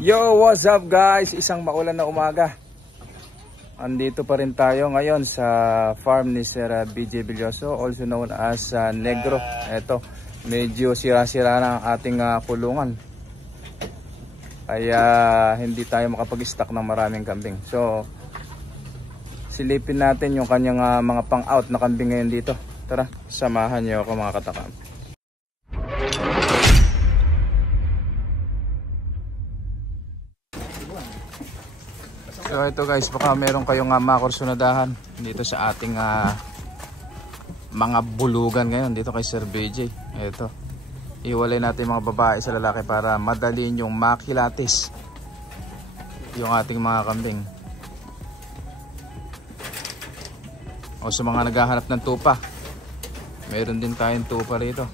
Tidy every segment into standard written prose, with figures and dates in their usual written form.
Yo, what's up guys? Isang maulan na umaga. Andito pa rin tayo ngayon sa farm ni Sir BJ Villoso, also known as Negro. Ito, medyo sira-sira na ang ating kulungan. Kaya hindi tayo makapag-stock ng maraming kambing. So, silipin natin yung kanyang mga pang-out na kambing ngayon dito. Tara, samahan niyo ako mga katakam. So ito guys, baka meron kayong makursunadahan dito sa ating mga bulugan ngayon dito kay Sir BJ. Ito, iwalay natin mga babae sa lalaki para madali yung makilatis yung ating mga kambing. O sa mga naghahanap ng tupa, meron din tayong tupa rito.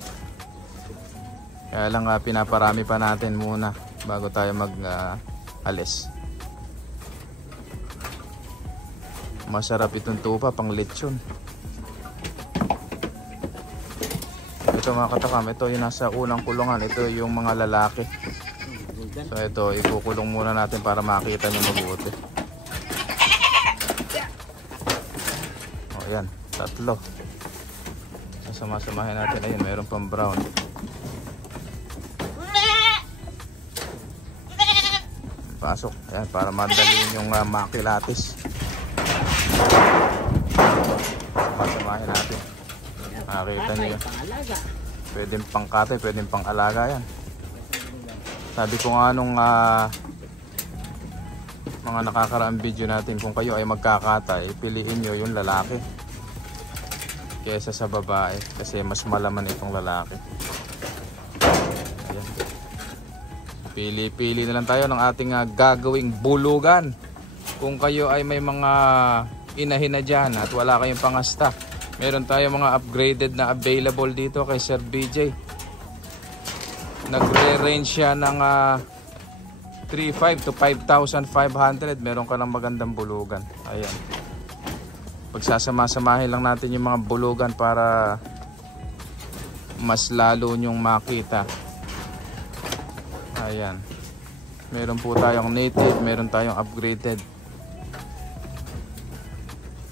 Kaya lang pinaparami pa natin muna bago tayo mag-alis. Masarap itong tupa, pang lechon. Ito mga katakam, ito yung nasa unang kulungan. Ito yung mga lalaki. So ito, ikukulong muna natin para makita nyo mabuti. O yan, tatlo. Sasama-samahin natin. Ayun, mayroon pang brown. Pasok, ayan, para madali yung makilatis. Pasamahin natin. Nakita niyo. Pwedeng pang katay, pwedeng pang alaga yan. Sabi ko nga nung mga nakakaraang video natin, kung kayo ay magkakatay, piliin nyo yung lalaki kesa sa babae kasi mas malaman itong lalaki. Ayan. Pili-pili na lang tayo ng ating gagawing bulugan. Kung kayo ay may mga inahin na dyan at wala kayong pangasta, meron tayo mga upgraded na available dito kay Sir BJ. Nagre-range siya ng 3,500 to 5,500. Meron ka ng magandang bulugan. Ayan, pagsasama-samahin lang natin yung mga bulugan para mas lalo nyong makita. Ayan, meron po tayong native, meron tayong upgraded.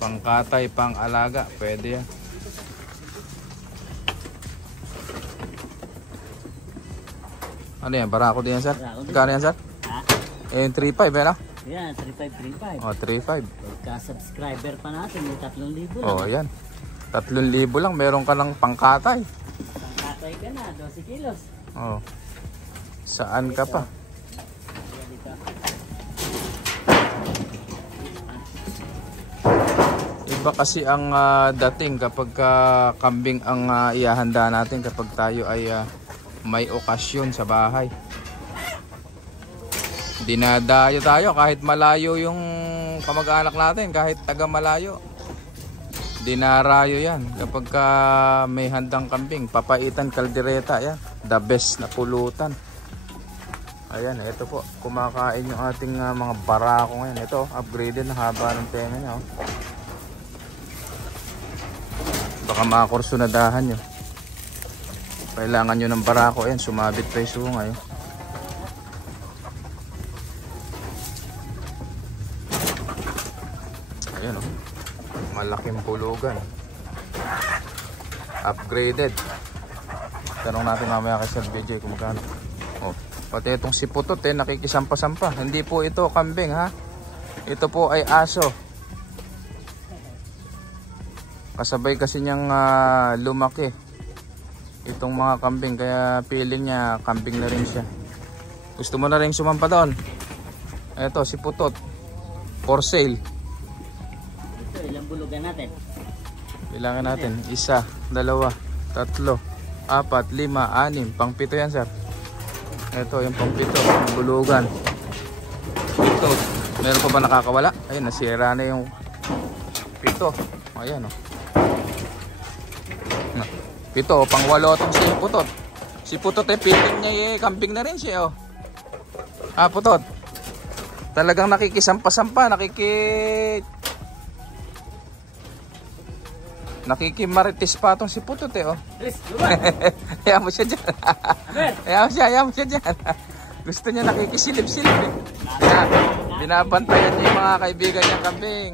Pangkatay, pang alaga, pwede yan. Ano yan, barako din yan sir? Kano yan sir? Ha? Eh, 3,500 eh no? Yan, 3,535. O, 3,500. Pagka-subscriber pa natin, may 3,000 lang. O, yan. 3,000 lang, meron ka ng pangkatay. Pangkatay ka na, 12 kilos. O, saan ka pa? Iba kasi ang dating kapag kambing ang ihahanda natin kapag tayo ay may okasyon sa bahay. Dinadayo tayo kahit malayo yung kamag-anak natin, kahit taga malayo. Dinarayo yan kapag may handang kambing. Papaitan, kaldereta, yan. The best na pulutan. Ayan, ito po. Kumakain yung ating mga barako ngayon. Ito, upgraded na haba ng tenga niya. Oh. Baka makakursunadahan nyo. Kailangan nyo ng barako. Ayan, sumabit pa yung sungay. Ayan o. Malaking bulugan. Upgraded. Tanong natin mamaya kay Sir BJ kung magkano. O, pati itong si Putot nakikisampa-sampa. Hindi po ito kambing ha. Ito po ay aso. Kasabay kasi niyang lumaki itong mga kambing, kaya feeling niya kambing na rin siya. Gusto mo na rin sumampa doon? Eto si Putot, for sale. Ito, ilang bulugan natin? Bilangin natin, 1, 2, 3, 4, 5, 6, pang 7 yan sir. Eto yung pang 7, pang bulugan. Ito, meron pa ba nakakawala? Ayun, nasira na yung 7. Ayan o. 7, pang 8 itong si Putot. Si Putot feeling niya kambing na rin siya oh. Putot. Talagang nakikisampa-sampa, nakikimarites pa itong si Putot oh. Hayaan mo siya dyan. Hayaan mo siya dyan. Gusto niya nakikisilip-silip eh. Kaya binabantayan niya yung mga kaibigan niyang kambing.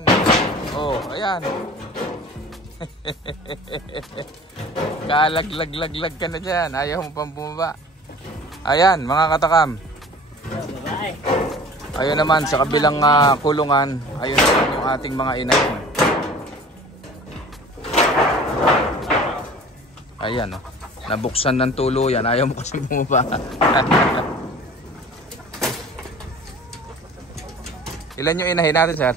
Oh, ayan. Kalaglag-laglag ka na dyan. Ayaw mo pang bumaba. Ayan, mga katakam. Babae. Ayun naman, sa kabilang kulungan, ayun naman yung ating mga inay. Ayan, oh. Nabuksan ng tuluyan. Ayaw mo kasi bumaba. Ilan yung inahin natin, sir?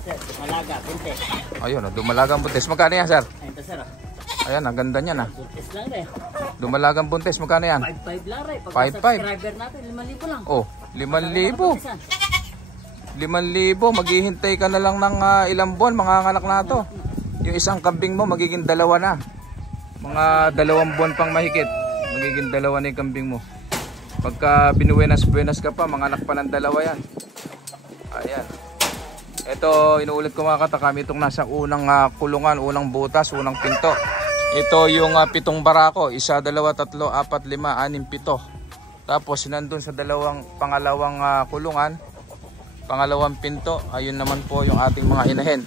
Sir, dumalaga, buntis. Ayun, oh, dumalagang buntis. Magkano yan, sir? Ayun to, sir. Ayan, ang ganda niyan, ah. Buntis lang rin. Dumalagang buntis. Magkano yan? 5-5 lang rin. Pag 5-5. subscriber natin, 5,000 lang. Oh, 5,000. 5,000. Maghihintay ka na lang ng ilang buwan, mga anak na to. Yung isang kambing mo, magiging dalawa na. Mga 2 buwan pang mahigit. Magiging dalawa na yung kambing mo. Pagka binuenas-buenas ka pa, mga anak pa ng dalawa yan. Ayan. Ito, inuulit ko mga katakam, itong nasa unang kulungan, unang butas, unang pinto. Ito yung 7 barako, 1, 2, 3, 4, 5, 6, 7. Tapos nandun sa pangalawang kulungan, pangalawang pinto, ayun naman po yung ating mga inahin.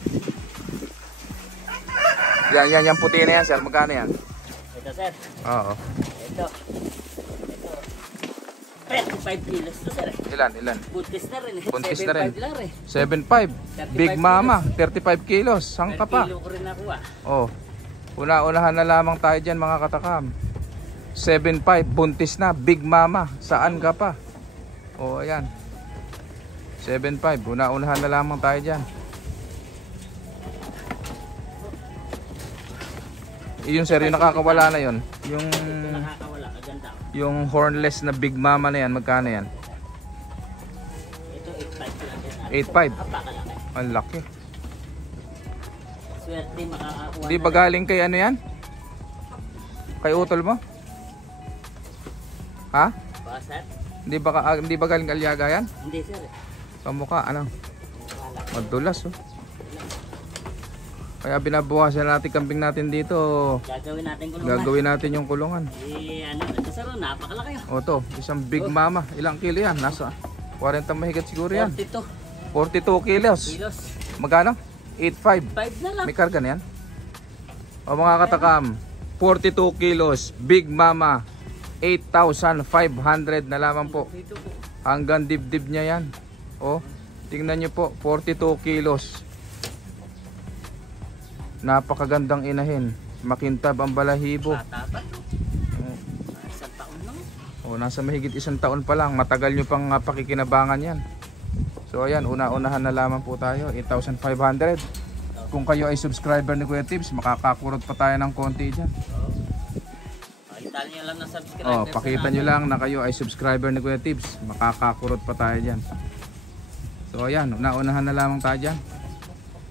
Yan puti na yan, sir. Magkano yan? Ito, sir. Oo. Ito. 35 kilos to, sir. Ilan? Buntis na rin. Buntis na rin. 7,500 lang rin. 7.5. Big mama, 35 kilos. Saan ka pa? Per kilo ko rin nakuha. Oh. Una-unahan na lamang tayo dyan, mga katakam. 7.5, buntis na, big mama. Saan ka pa? Oh, ayan. 7.5, una-unahan na lamang tayo dyan. Yun, sir, yung nakakawala na yun. Yung Nakakawala, kaganda. yung hornless na big mama na yan, magkano yan? Ito 8.5 lang din. 8.5. Napakalaki. Ang laki. Swerte makakakuha. Di ba galing kay ano yan? Kay utol mo? Ha? Ba, sir? Hindi ba galing Aliaga yan? Hindi, sir. Kamukha, ano? Wala. Madulas, oh. Kaya binabawasan natin kambing natin dito. Gagawin natin kulungan. Gagawin natin yung kulungan. Ano, ito, sir, napakalaki. O to, isang big mama. Ilang kilo yan? Nasa 40 mahigit siguro yan. 42 kilos. Magkano? 8.5. 5 na lang. May karga na yan? O mga katakam, 42 kilos, big mama, 8,500 na lamang po. Ito po. Hanggang dibdib niya yan. O, tingnan nyo po, 42 kilos. Napakagandang inahin. Makintab ang balahibo. Bata pa to. Isang taon lang. O, nasa mahigit 1 taon pa lang. Matagal nyo pang pakikinabangan yan. So ayan, una-unahan na lamang po tayo. 8,500. Kung kayo ay subscriber ni Kuya Tibbs, makakakurot pa tayo ng konti dyan. Pakita nyo lang na subscriber. O, pakita nyo lang na kayo ay subscriber ni Kuya Tibbs. Makakakurot pa tayo dyan. So ayan, una-unahan na lamang tayo dyan.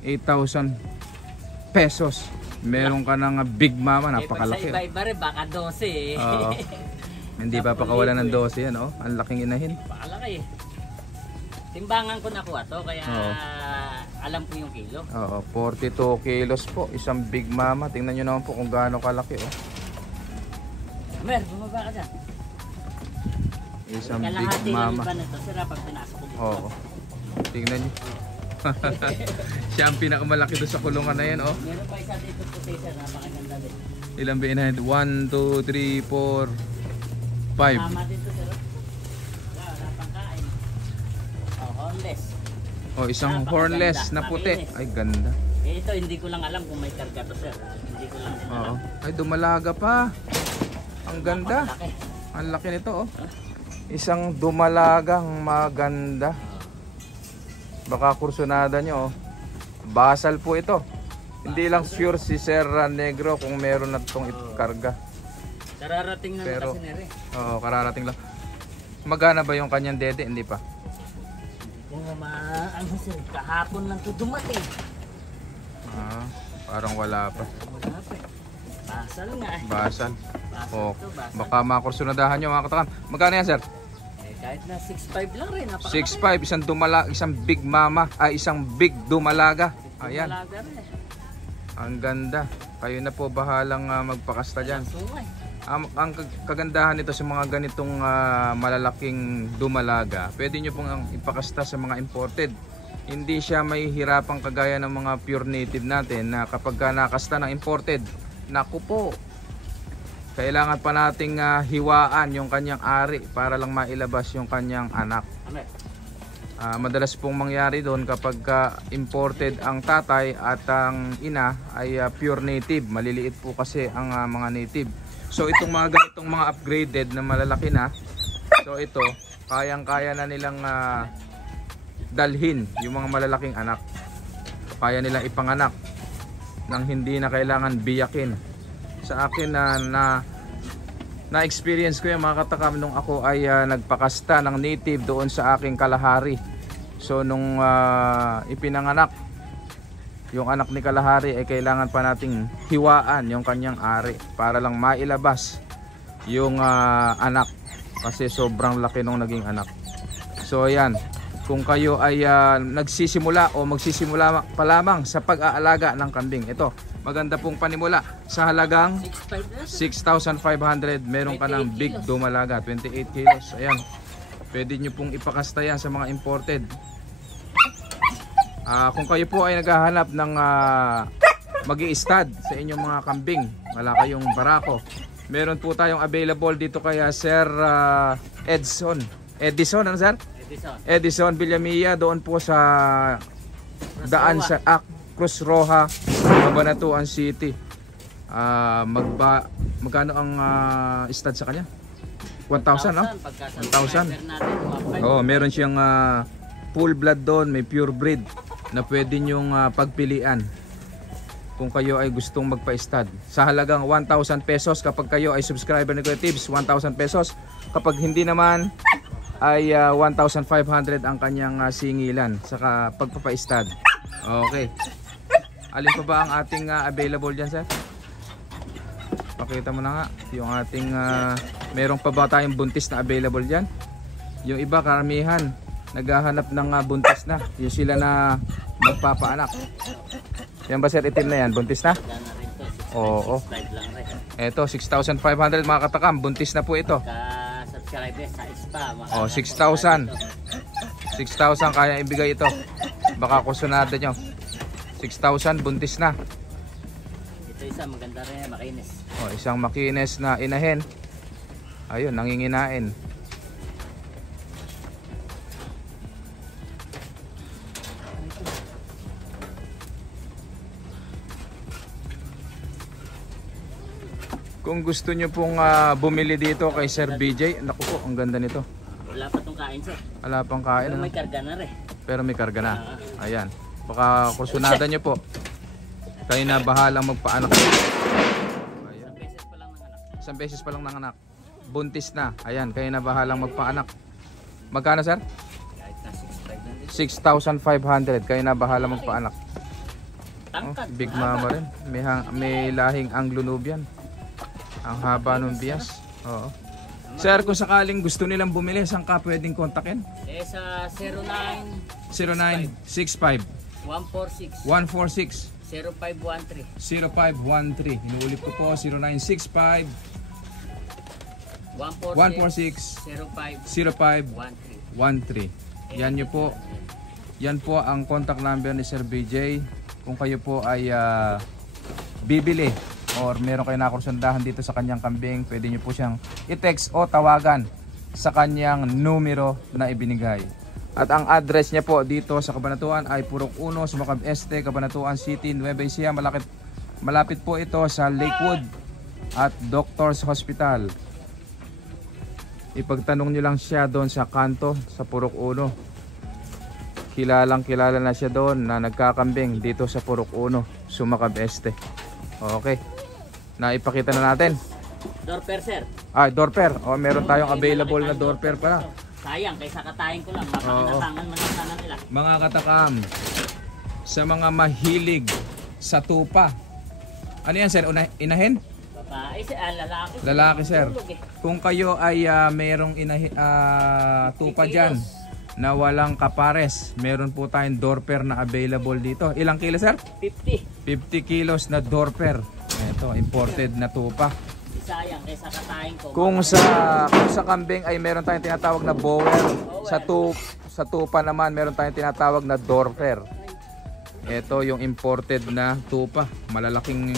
8,000 pesos. Meron ka ng big mama, napakalaki. Pag sa iba-iba rin, baka 12 eh. Oo. Hindi pa pakawala ng 12 yan, oh. Ang laking inahin. Pakalaki eh. Timbangan ko nakuha to, kaya alam ko yung kilo. Oo, 42 kilos po. Isang big mama. Tingnan nyo naman po kung gaano kalaki, oh. Mer, bumaba ka dyan. Isang big Kalahati lang mama. iba nito, sir, pag pinasok ko dito. Oo. Tingnan nyo. Siya ang pinakamalaki doon sa kulungan na yan, oh. Meron pa isa dito po, sir, napakaganda din. Ilang ba inahin? 1, 2, 3, 4, 5. Tama dito, sir. Wala pang kain. Oh, hornless. Oh, isang hornless na puti. Ay, ganda. Eh, ito, hindi ko lang alam kung may karga to, sir. Hindi ko lang din Oo. alam. Ay, dumalaga pa. Ang ganda. Napakmalaki. Ang laki nito, oh. Isang dumalagang maganda. Baka kursunada nyo, oh. Basal po ito. Hindi lang sure si Sir Negro kung meron na itong karga. Kararating na Pero, kasi nere. Oo, kararating lang. Magana ba yung kanyang dede? Hindi pa. Kung ano sir, kahapon lang ito dumating. Ah, parang wala pa. Wala pa eh. Basal nga eh. Basal. Basal Oh, to, basal. baka makursunadahan nyo mga katakan. Magkano yan, sir? Eh, kahit na 6'5 lang rin. 6'5", isang big mama, isang big dumalaga. Ayan, Malaga rin eh. ang ganda. Kayo na po bahalang magpakasta dyan. Sungay. Ang kagandahan nito sa mga ganitong malalaking dumalaga, pwede nyo pong ipakasta sa mga imported. Hindi siya may hirapang kagaya ng mga pure native natin na kapag nakasta ng imported, naku po, kailangan pa nating hiwaan yung kanyang ari para lang mailabas yung kanyang anak. Madalas pong mangyari doon kapag imported ang tatay at ang ina ay pure native. Maliliit po kasi ang mga native. So itong mga ganitong mga upgraded na malalaki na, so ito kayang-kaya na nilang dalhin yung mga malalaking anak. Kaya nilang ipanganak nang hindi na kailangan biyakin. Sa akin na experience ko yung mga katakam nung ako ay nagpakasta ng native doon sa aking kalahari. So nung ipinanganak yung anak ni kalahari ay kailangan pa nating hiwaan yung kanyang ari para lang mailabas yung anak kasi sobrang laki nung naging anak. So ayan, kung kayo ay nagsisimula o magsisimula pa lamang sa pag-aalaga ng kambing, ito maganda pong panimula sa halagang 6,500. Meron ka ng big dumalaga 28 kilos. Ayan, pwede nyo pong ipakasta yan sa mga imported. Kung kayo po ay naghahanap ng mag-i-stud sa inyong mga kambing, wala kayong barako, meron po tayong available dito kaya Sir Edison, ano sir? Edison Villamilla, doon po sa daan sa Cruz Roja, Cabanatuan City. Magkano ang stud sa kanya? 1,000, no? 1,000. Oh, meron siyang full blood doon, may pure breed na pwede nyong pagpilian kung kayo ay gustong magpa-stud sa halagang 1,000 pesos. Kapag kayo ay subscriber ni Kuya Tibbs, 1,000 pesos. Kapag hindi naman ay 1,500 ang kanyang singilan sa pagpapa-stud. Okay, alin pa ba ang ating available dyan, sir? Pakita mo na nga yung ating merong pa ba tayong buntis na available dyan? Yung iba karamihan naghahanap ng buntis na, yung sila na magpapaanak. Yan ba sir, itim na yan, buntis na? Oo. Eto 6,500 mga katakam, buntis na po ito. Oh, 6,000 kaya ibigay ito, baka kusunada nyo. 6,000 buntis na. Ito isa maganda rin, makinis. Oh, isang makinis na inahin. Ayun, nanginginain. Kung gusto nyo pong bumili dito kay Sir BJ, naku po, ang ganda nito. Wala pa itong kain, sir. Wala pang kain. Pero may karga na rin. Pero may karga na. Ayan. Baka kursunada nyo po. Kayo na bahalang magpaanak. Ayan. Isang beses pa lang nanganak. Buntis na. Ayan, kayo na bahalang magpaanak. Magkano sir? Kahit na 6,500. Kayo na bahalang magpaanak. Tangkad. Big mama rin. May lahing Anglo-Nubian. Ang haba ng bias. Oo. Sir, kung sakaling gusto nilang bumili, saan ka pwedeng kontakin? Sa 0965 146 146 0513. 0513. Inuulit ko po, 0965 146 0513. Yan nyo po. Yan po ang contact number ni Sir BJ. Kung kayo po ay bibili or meron kayo nakursundahan dito sa kanyang kambing, pwede nyo po siyang i-text o tawagan sa kanyang numero na ibinigay. At ang address niya po dito sa Cabanatuan ay Purok 1, Sumakab Este, Cabanatuan City, Nueva Ecija. Malapit po ito sa Lakewood at Doctors Hospital. Ipagtanong nyo lang siya doon sa kanto sa Purok 1. Kilala na siya doon na nagkakambing dito sa Purok 1, Sumakab Este. Okay. Naipakita na natin. Dorper, sir. Dorper. Oh, meron tayong available na dorper pala. Sayang, kaysa katayin ko lang. Mapakinasangan man ang sana nila. Mga katakam, sa mga mahilig sa tupa. Ano yan sir? Inahin? Babae, lalaki. Lalaki sir. Kung kayo ay merong tupa dyan na walang kapares, meron po tayong dorper na available dito. Ilang kilo sir? 50. 50 kilos na dorper. Ito, imported na tupa. sayang kaysa katayin ko. Kung sa kambing ay meron tayong tinatawag na bower, sa tupa naman meron tayong tinatawag na dorper. Ito yung imported na tupa, malalaking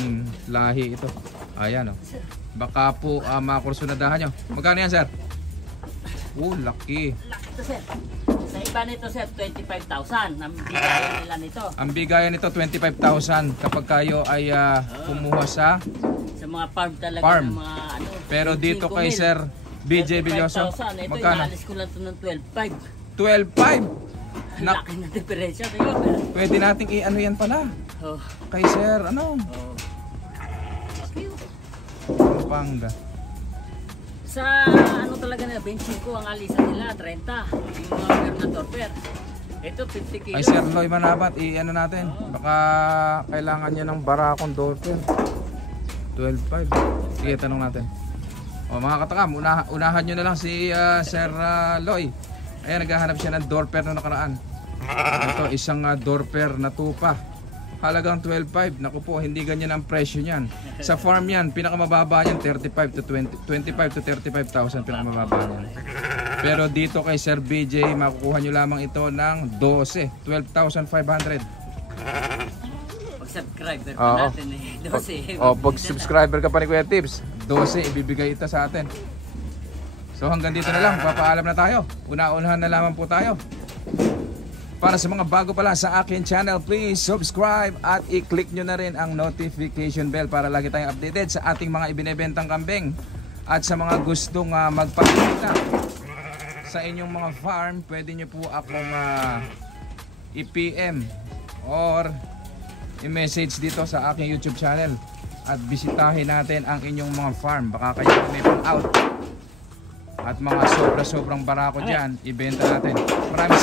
lahi ito. Ayan oh. Baka po makursunadahan nyo. Magkano yan, sir? Laki. Laki to, sir. Sa iba nito, sir, 25,000 ang bigayan nila nito. Ang bigayan nito 25,000 kapag kayo ay kumuha sa mga farm talaga farm. ng mga ano. Pero dito kay Sir BJ Villoso, ito magkano? inalis ko lang ito ng 12,500. 12,500. Laki na diferensya. Tayo, Pwede nating i-ano yan pala. oh. Kay Sir, ano? Oh. Pampanga. Sa ano talaga nila, benching ko ang alisan nila, 30. Yung mga meron na torper. Ito, 50 kilos. Ay Sir Loy Manabat, i-ano natin. Baka kailangan niya ng barakong dorper. 12,500. Sige, tanong natin. O mga katakam, unahan nyo na lang si Sir Loy. Ayan, naghahanap siya ng dorper na nakaraan. Ito, isang dorper na tupa. Halagang 12,500. Naku po, hindi ganyan ang presyo niyan. Sa farm yan, pinakamababa niyan 25 to 35,000 pinakamababa niyan. Pero dito kay Sir BJ, makukuha nyo lamang ito ng 12, 12,500. Subscriber pa natin eh. 12. Pag subscriber ka pa ni Kuya Tips, 12 ibibigay ito sa atin. So hanggang dito na lang, papaalam na tayo. Una-unahan na lamang po tayo. Para sa mga bago pa lang sa akin channel, please subscribe at i-click nyo na rin ang notification bell para lagi tayong updated sa ating mga ibinebentang kambing. At sa mga gustong magpakita sa inyong mga farm, pwede nyo po akong i-PM or i-message dito sa aking YouTube channel at bisitahin natin ang inyong mga farm. Baka kayo may pang out at mga sobra-sobrang barako dyan, ibenta natin. Maraming